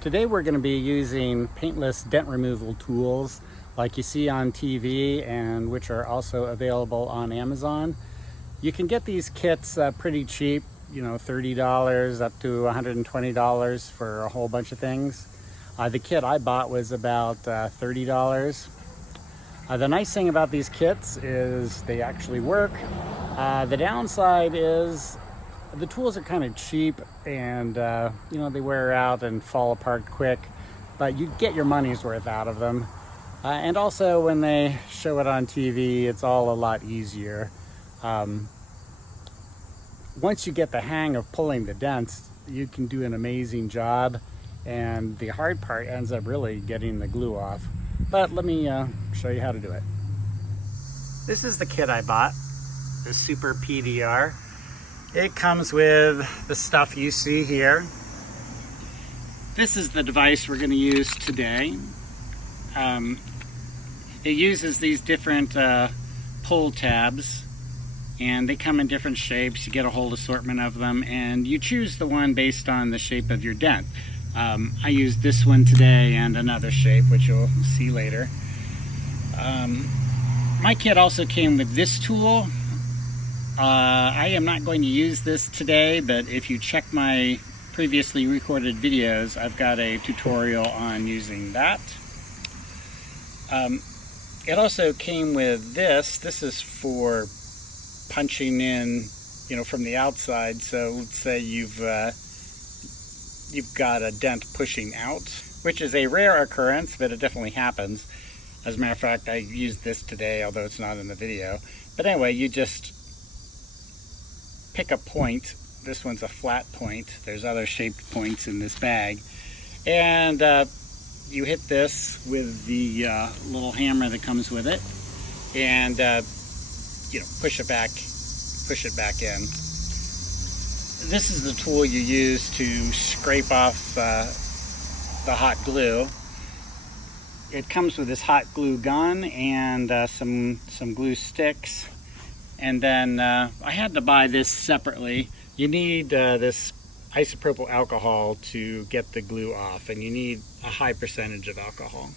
Today we're going to be using paintless dent removal tools like you see on TV and which are also available on Amazon. You can get these kits pretty cheap, you know, $30 up to $120 for a whole bunch of things. The kit I bought was about $30. The nice thing about these kits is they actually work. The downside is the tools are kind of cheap and you know, they wear out and fall apart quick, but you get your money's worth out of them. And also when they show it on TV, it's all a lot easier. Once you get the hang of pulling the dents, you can do an amazing job, and the hard part ends up really getting the glue off. But let me show you how to do it. This is the kit I bought, the Super PDR. It comes with the stuff you see here. This is the device we're going to use today. It uses these different pull tabs, and they come in different shapes. You get a whole assortment of them, and you choose the one based on the shape of your dent. I used this one today and another shape, which you'll see later. My kit also came with this tool. I am not going to use this today, but if you check my previously recorded videos, I've got a tutorial on using that. It also came with this. This is for punching in, you know, from the outside. So let's say you've got a dent pushing out, which is a rare occurrence, but it definitely happens. As a matter of fact, I used this today, although it's not in the video. But anyway, you just pick a point. This one's a flat point. There's other shaped points in this bag. And you hit this with the little hammer that comes with it. And you know, push it back in. This is the tool you use to scrape off the hot glue. It comes with this hot glue gun and some glue sticks. And then I had to buy this separately. You need this isopropyl alcohol to get the glue off, and you need a high percentage of alcohol.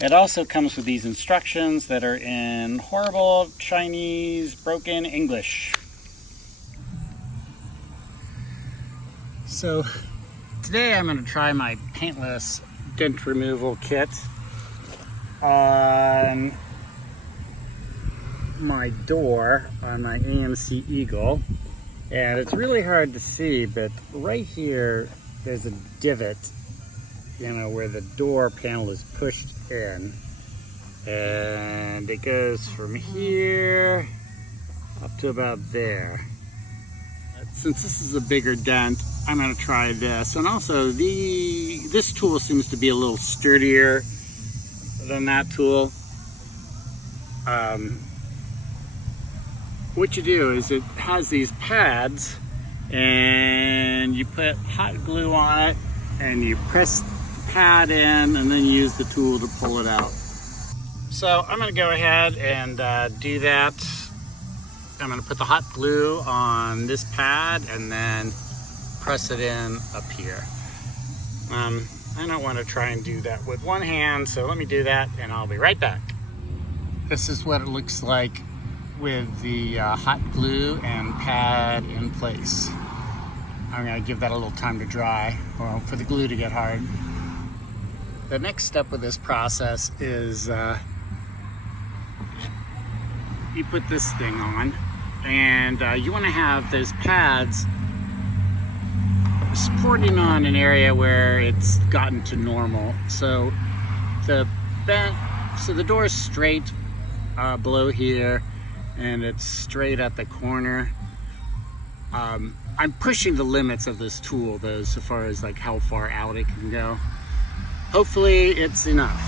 It also comes with these instructions that are in horrible Chinese broken English. So today I'm going to try my paintless dent removal kit on my door on my AMC Eagle, and it's really hard to see, but right here there's a divot, you know, where the door panel is pushed in, and it goes from here up to about there. Since this is a bigger dent, I'm going to try this. And also this tool seems to be a little sturdier than that tool. What you do is it has these pads, and you put hot glue on it, and you press the pad in, and then use the tool to pull it out. So I'm going to go ahead and do that. I'm going to put the hot glue on this pad and then press it in up here. I don't want to try and do that with one hand, so let me do that and I'll be right back. This is what it looks like with the hot glue and pad in place. I'm going to give that a little time to dry, or for the glue to get hard. The next step with this process is you put this thing on, and you want to have those pads supporting on an area where it's gotten to normal. So the door is straight below here, and it's straight at the corner. I'm pushing the limits of this tool though, so far as like how far out it can go. Hopefully it's enough.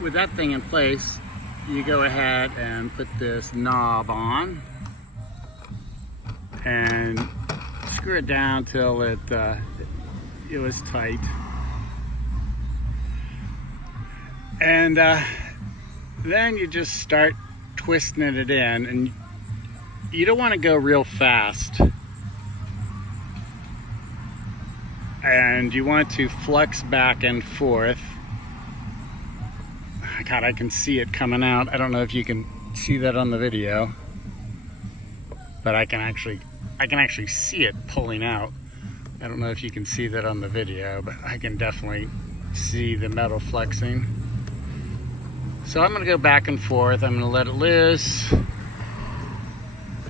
With that thing in place, you go ahead and put this knob on and screw it down till it was tight. And then you just start twisting it in, and you don't want to go real fast. and you want to flex back and forth. God, I can see it coming out. I don't know if you can see that on the video, but I can actually see it pulling out. I don't know if you can see that on the video, but I can definitely see the metal flexing. So I'm going to go back and forth. I'm going to let it loose, and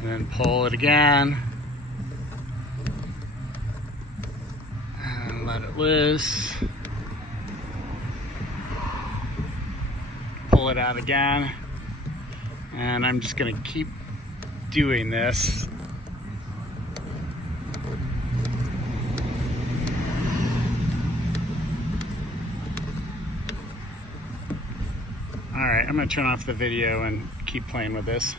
then pull it again, and let it loose, pull it out again, and I'm just going to keep doing this. Alright, I'm going to turn off the video and keep playing with this.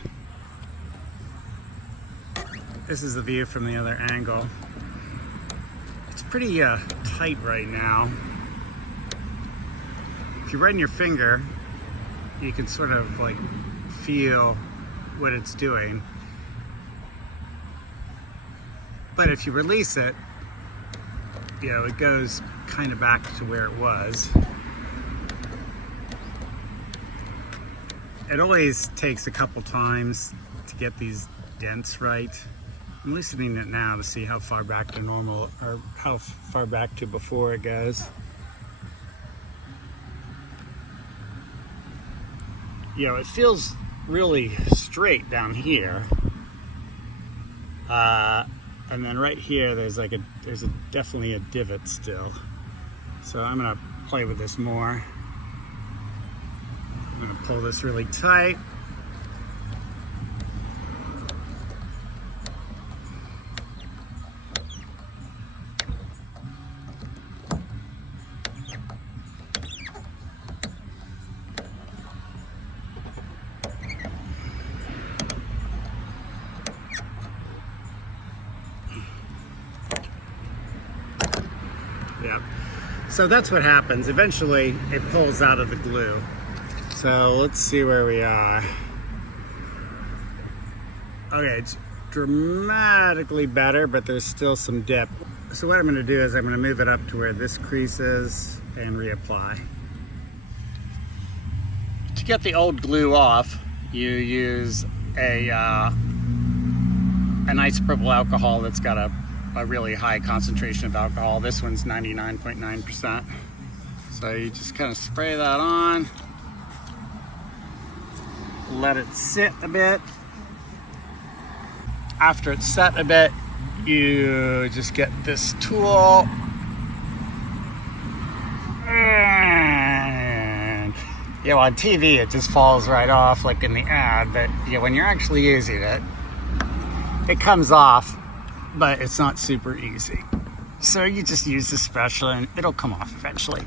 This is the view from the other angle. It's pretty tight right now. If you run your finger, you can sort of like feel what it's doing. But if you release it, you know, it goes kind of back to where it was. It always takes a couple times to get these dents right. I'm loosening it now to see how far back to normal, or how far back to before it goes. You know, it feels really straight down here. And then right here, there's definitely a divot still. So I'm gonna play with this more. I'm going to pull this really tight. Yep. So that's what happens. Eventually, it pulls out of the glue. So let's see where we are. Okay, it's dramatically better, but there's still some dip. So what I'm gonna do is I'm gonna move it up to where this crease is and reapply. To get the old glue off, you use a isopropyl alcohol that's got a really high concentration of alcohol. This one's 99.9%. So you just kind of spray that on. Let it sit a bit. After it's set a bit, you just get this tool and, you know, on TV it just falls right off like in the ad, but you know, when you're actually using it, it comes off, but it's not super easy. So you just use the spatula and it'll come off eventually.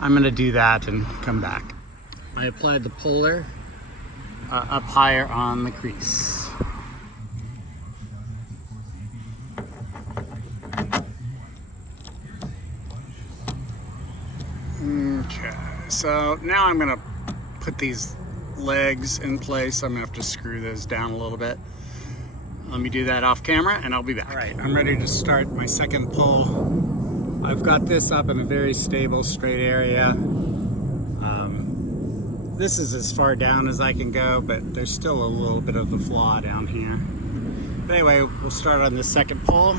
I'm gonna do that and come back. I applied the puller up higher on the crease. Okay, so now I'm gonna put these legs in place. I'm gonna have to screw those down a little bit. Let me do that off camera and I'll be back. All right, I'm ready to start my second pull. I've got this up in a very stable, straight area. This is as far down as I can go, but there's still a little bit of the flaw down here. But anyway, we'll start on the second pull.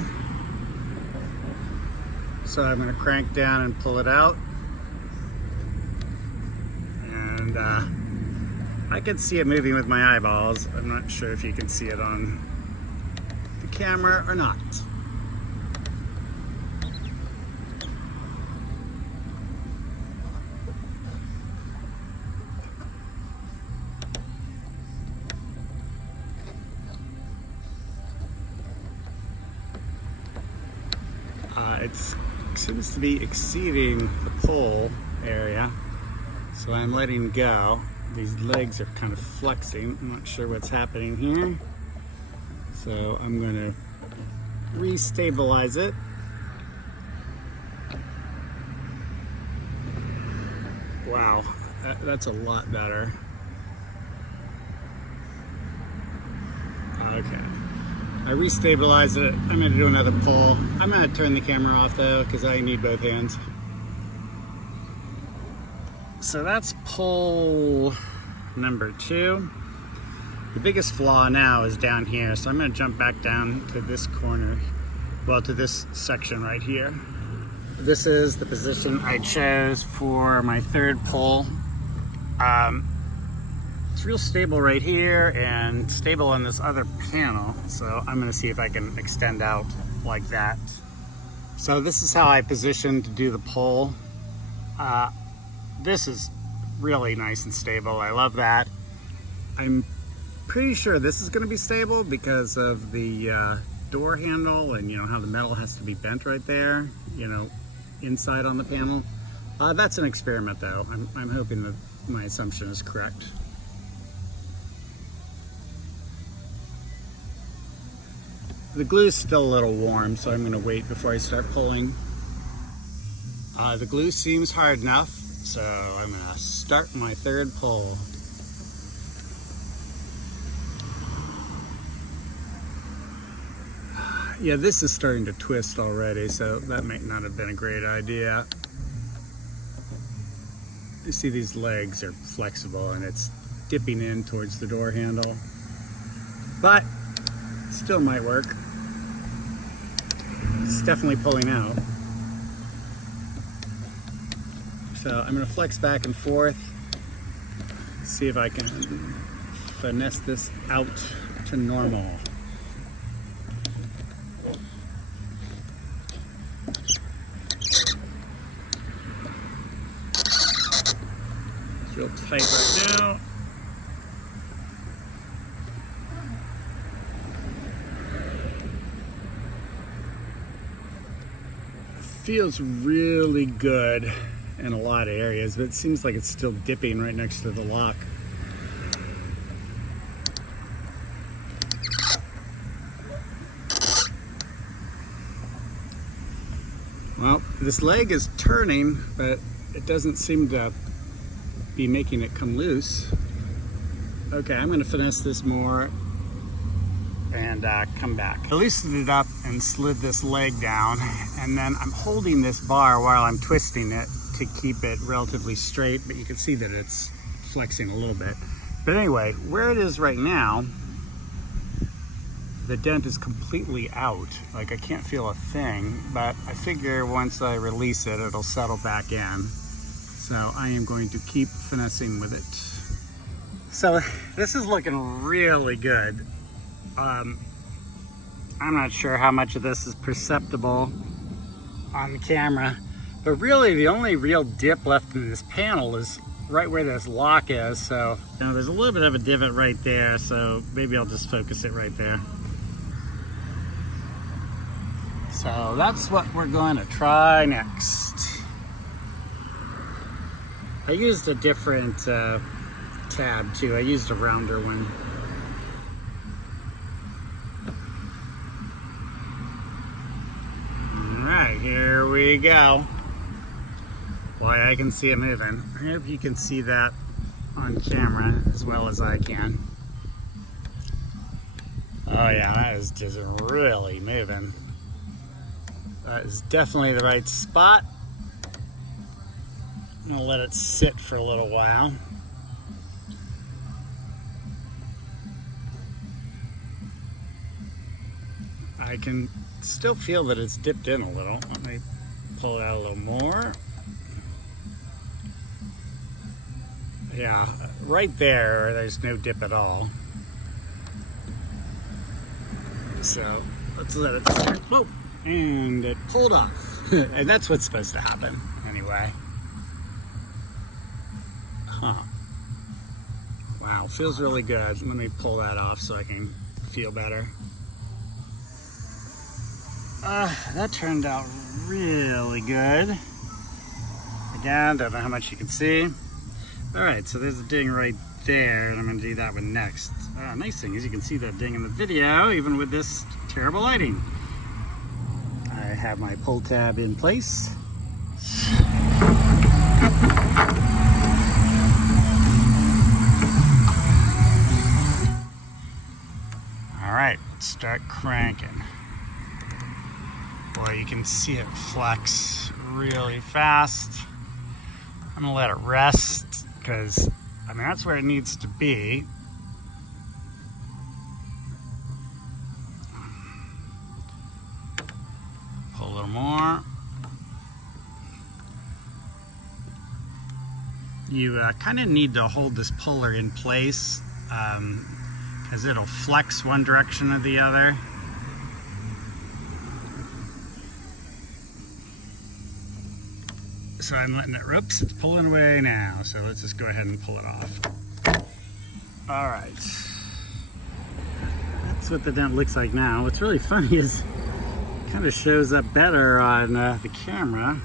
So I'm gonna crank down and pull it out. And I can see it moving with my eyeballs. I'm not sure if you can see it on the camera or not. It seems to be exceeding the pull area, so I'm letting go. These legs are kind of flexing. I'm not sure what's happening here, so I'm going to re-stabilize it. Wow, that's a lot better. Okay, I restabilized it. I'm going to do another pull. I'm going to turn the camera off though because I need both hands. So that's pull number 2. The biggest flaw now is down here, so I'm going to jump back down to this corner, well, to this section right here. This is the position I chose for my third pull. It's real stable right here and stable on this other panel, so I'm going to see if I can extend out like that. So this is how I positioned to do the pull. This is really nice and stable. I love that. I'm pretty sure this is going to be stable because of the door handle and, you know, how the metal has to be bent right there, you know, inside on the panel. That's an experiment though. I'm hoping that my assumption is correct. The glue is still a little warm, so I'm going to wait before I start pulling. The glue seems hard enough, so I'm going to start my third pull. Yeah, this is starting to twist already, so that might not have been a great idea. You see these legs are flexible and it's dipping in towards the door handle, but still might work. It's definitely pulling out. So I'm going to flex back and forth, see if I can finesse this out to normal. It's real tight right now. Feels really good in a lot of areas, but it seems like it's still dipping right next to the lock. Well, this leg is turning, but it doesn't seem to be making it come loose. Okay, I'm going to finesse this more and come back. I loosened it up and slid this leg down, and then I'm holding this bar while I'm twisting it to keep it relatively straight, but you can see that it's flexing a little bit. But anyway, where it is right now, the dent is completely out. Like, I can't feel a thing, but I figure once I release it, it'll settle back in. So I am going to keep finessing with it. So this is looking really good. I'm not sure how much of this is perceptible on the camera, but really the only real dip left in this panel is right where this lock is. So, you know, there's a little bit of a divot right there, so maybe I'll just focus it right there. So that's what we're going to try next. I used a different tab too. I used a rounder one. Alright, here we go. Boy, I can see it moving. I hope you can see that on camera as well as I can. Oh yeah, that is just really moving. That is definitely the right spot. I'm gonna let it sit for a little while. I can still feel that it's dipped in a little. Let me pull it out a little more. Yeah, right there, there's no dip at all. So let's let it start. Whoa. And it pulled off. And that's what's supposed to happen anyway. Huh. Wow, feels really good. Let me pull that off so I can feel better. That turned out really good. Again, don't know how much you can see. Alright, so there's a ding right there, and I'm going to do that one next. Nice thing is you can see that ding in the video, even with this terrible lighting. I have my pull tab in place. Alright, let's start cranking. Boy, you can see it flex really fast. I'm gonna let it rest because, I mean, that's where it needs to be. Pull a little more. You kind of need to hold this puller in place because it'll flex one direction or the other. So I'm letting it, oops, it's pulling away now. So let's just go ahead and pull it off. All right. That's what the dent looks like now. What's really funny is it kind of shows up better on the camera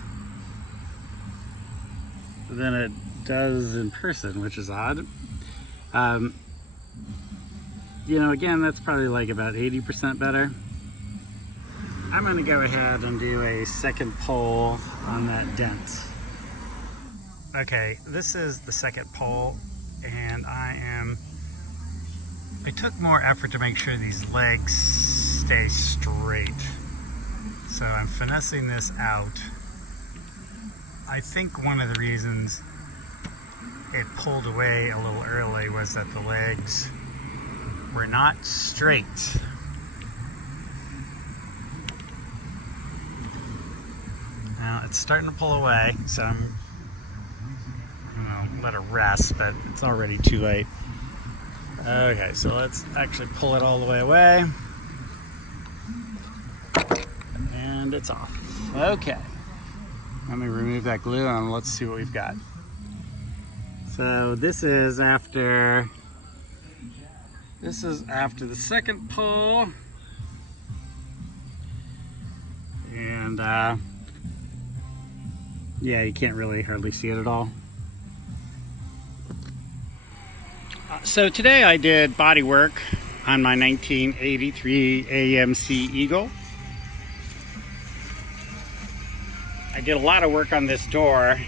than it does in person, which is odd. You know, again, that's probably like about 80% better. I'm going to go ahead and do a second pull on that dent. Okay, this is the second pull, and I took more effort to make sure these legs stay straight. So I'm finessing this out. I think one of the reasons it pulled away a little early was that the legs were not straight. Now it's starting to pull away, so I'm gonna let it rest, but it's already too late. Okay, so let's actually pull it all the way away. And it's off. Okay. Let me remove that glue and let's see what we've got. So this is after the second pull. And yeah, you can't really hardly see it at all. So today I did body work on my 1983 AMC Eagle. I did a lot of work on this door.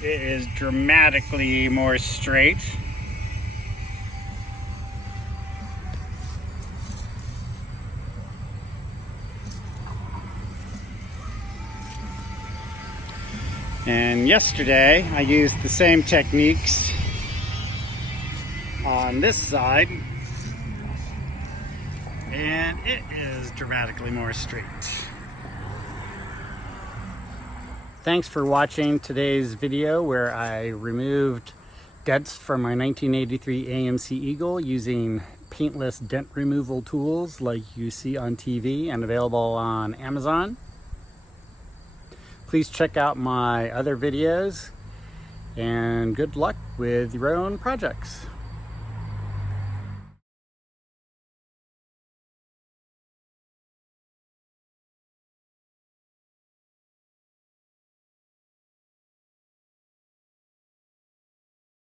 It is dramatically more straight. And yesterday I used the same techniques on this side, and it is dramatically more straight. Thanks for watching today's video where I removed dents from my 1983 AMC Eagle using paintless dent removal tools like you see on TV and available on Amazon. Please check out my other videos and good luck with your own projects.